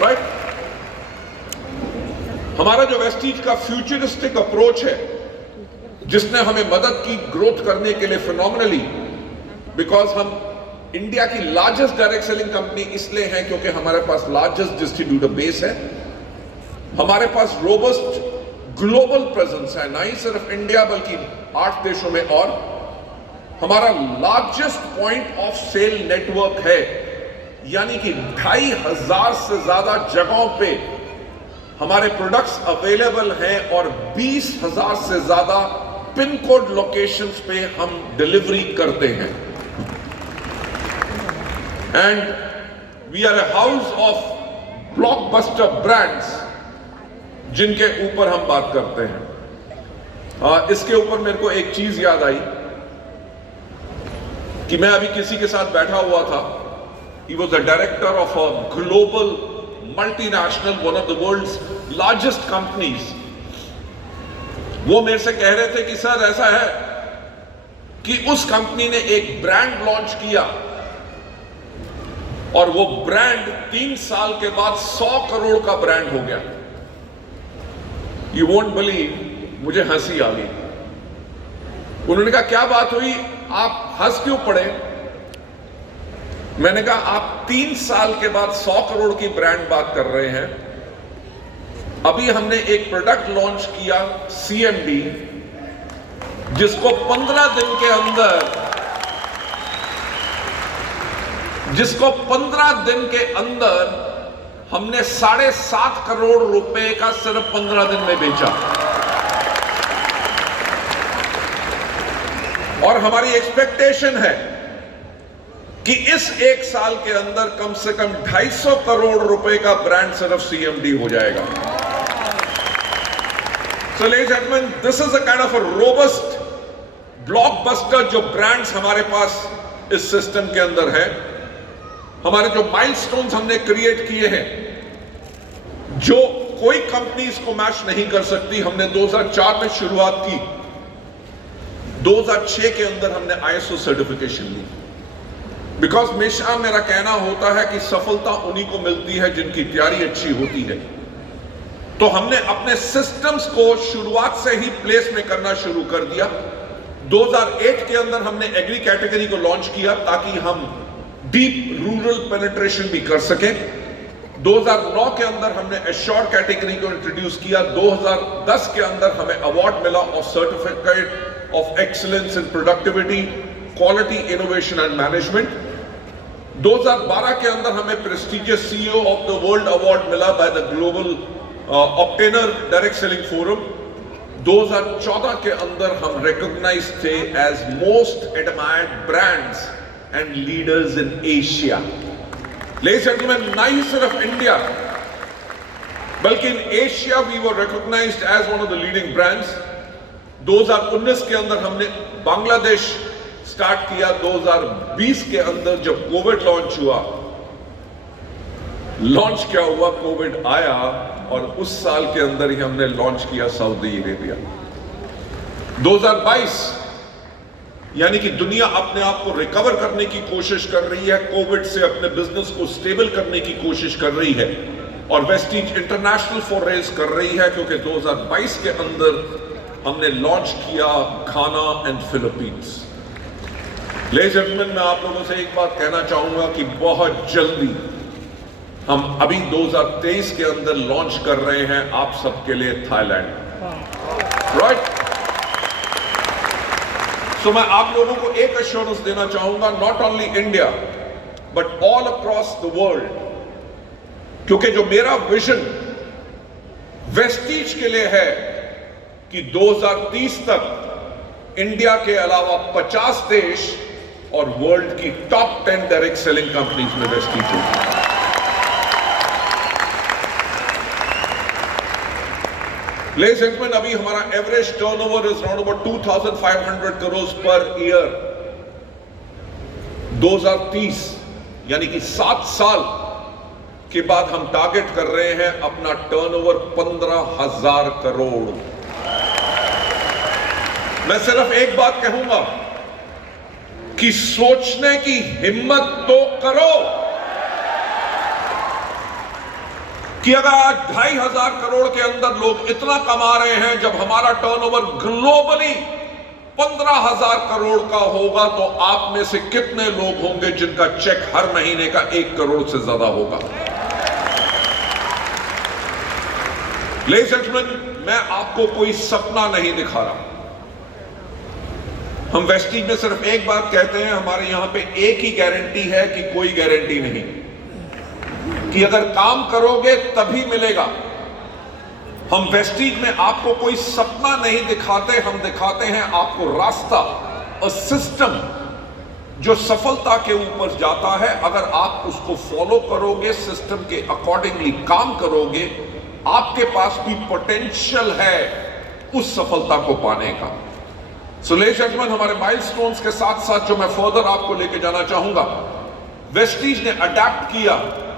Right? हमारा जो Vestige का फ्यूचरिस्टिक अप्रोच है, जिसने हमें मदद की ग्रोथ करने के लिए फिनोमिनली, बिकॉज हम इंडिया की लार्जेस्ट डायरेक्ट सेलिंग कंपनी इसलिए हैं क्योंकि हमारे पास लार्जेस्ट डिस्ट्रीब्यूटर बेस है, हमारे पास रोबस्ट ग्लोबल प्रेजेंस है, ना ही सिर्फ इंडिया बल्कि 8 देशों में, और हमारा largest point of sale network है, यानी कि 2500 से ज्यादा जगहों पे हमारे प्रोडक्ट्स अवेलेबल हैं और 20,000 से ज्यादा पिन कोड लोकेशंस पे हम डिलीवरी करते हैं। And we are a house of blockbuster brands जिनके ऊपर हम बात करते हैं। इसके ऊपर मेरे को एक चीज याद आई कि मैं अभी किसी के साथ बैठा हुआ था। He was the director of a global multinational, one of the world's largest companies. वो मेरे से कह रहे थे कि सर ऐसा है कि उस कंपनी ने एक ब्रांड लॉन्च किया और वो ब्रांड 3 साल के बाद 100 करोड़ का ब्रांड हो गया। You won't believe, मुझे हंसी आ गई। उन्होंने कहा क्या बात हुई, आप हंस क्यों पड़े? मैंने कहा आप 3 साल के बाद 100 करोड़ की ब्रांड बात कर रहे हैं। अभी हमने एक प्रोडक्ट लॉन्च किया CMD, जिसको 15 दिन के अंदर हमने 7.5 करोड़ रुपए का सिर्फ 15 दिन में बेचा। और हमारी एक्सपेक्टेशन है कि इस 1 साल के अंदर कम से कम 250 करोड़ रुपए का ब्रांड सिर्फ CMD हो जाएगा। So ladies and gentlemen, this is a kind of a robust blockbuster जो ब्रांड्स हमारे पास इस सिस्टम के अंदर है। हमारे जो माइलस्टोन्स हमने क्रिएट किए हैं, जो कोई कंपनी इसको मैच नहीं कर सकती। हमने 2004 में शुरुआत की, 2006 के अंदर हमने ISO सर्टिफिकेशन ली। बिकॉज हमेशा मेरा कहना होता है कि सफलता उन्हीं को मिलती है जिनकी तैयारी अच्छी होती है। तो हमने अपने सिस्टम्स को शुरुआत से ही प्लेस में करना शुरू कर दिया। 2008 के अंदर हमने एग्री कैटेगरी को लॉन्च किया ताकि हम डीप रूरल पेनिट्रेशन भी कर सके। 2009 के अंदर हमने एश्योर्ड कैटेगरी को इंट्रोड्यूस किया। 2010 के अंदर हमें अवार्ड मिला of certificate of excellence in productivity, quality, innovation and management. 2012 के अंदर हमें prestigious CEO of the world award मिला by the global obtainer direct selling forum. 2014 के अंदर हम रिकॉग्नाइज थे as most admired brands and leaders in Asia. Ladies and gentleman, ना ही सिर्फ इंडिया बल्कि in Asia we were recognized as one of the leading brands. 2019 के अंदर हमने बांग्लादेश स्टार्ट किया। 2020 के अंदर जब कोविड लॉन्च क्या हुआ, कोविड आया और उस साल के अंदर ही हमने लॉन्च किया सऊदी अरेबिया। 2022 यानी कि दुनिया अपने आप को रिकवर करने की कोशिश कर रही है, कोविड से अपने बिजनेस को स्टेबल करने की कोशिश कर रही है और वेस्टीज इंटरनेशनल फॉरेज कर रही है, क्योंकि 2022 के अंदर हमने लॉन्च किया Ghana and Philippines. Ladies and gentleman, मैं आप लोगों से एक बात कहना चाहूंगा कि बहुत जल्दी हम अभी 2023 के अंदर लॉन्च कर रहे हैं आप सबके लिए थाईलैंड। राइट? सो मैं आप लोगों को एक एश्योरेंस देना चाहूंगा, not only India but all across the world, क्योंकि जो मेरा विजन वेस्टीज के लिए है कि 2030 तक इंडिया के अलावा 50 देश और वर्ल्ड की टॉप 10 डायरेक्ट सेलिंग कंपनीज में वेस्टीज होगी। Ladies and gentlemen, अभी हमारा average turnover is around about 2,500 crore per year. 2030 यानी कि 7 साल के बाद हम टारगेट कर रहे हैं अपना टर्नओवर 15,000 करोड़। मैं सिर्फ एक बात कहूंगा कि सोचने की हिम्मत तो करो। कि अगर आज 2,500 करोड़ के अंदर लोग इतना कमा रहे हैं, जब हमारा टर्नओवर ग्लोबली 15,000 करोड़ का होगा, तो आप में से कितने लोग होंगे जिनका चेक हर महीने का 1 करोड़ से ज्यादा होगा? लेडीज एंड जेंटलमैन, मैं आपको कोई सपना नहीं दिखा रहा। हम वेस्टीज में सिर्फ एक बात कहते हैं, हमारे यहां पे एक ही गारंटी है कि कोई गारंटी नहीं, कि अगर काम करोगे तभी मिलेगा। हम वेस्टीज में आपको कोई सपना नहीं दिखाते, हम दिखाते हैं आपको रास्ता और सिस्टम जो सफलता के ऊपर जाता है। अगर आप उसको फॉलो करोगे, सिस्टम के अकॉर्डिंगली काम करोगे, आपके पास भी पोटेंशियल है उस सफलता को पाने का। सो लेडीज एंड जेंटलमैन, हमारे माइलस्टोन्स के साथ साथ जो मैं फर्दर आपको लेके जाना चाहूंगा, वेस्टीज ने अडैप्ट किया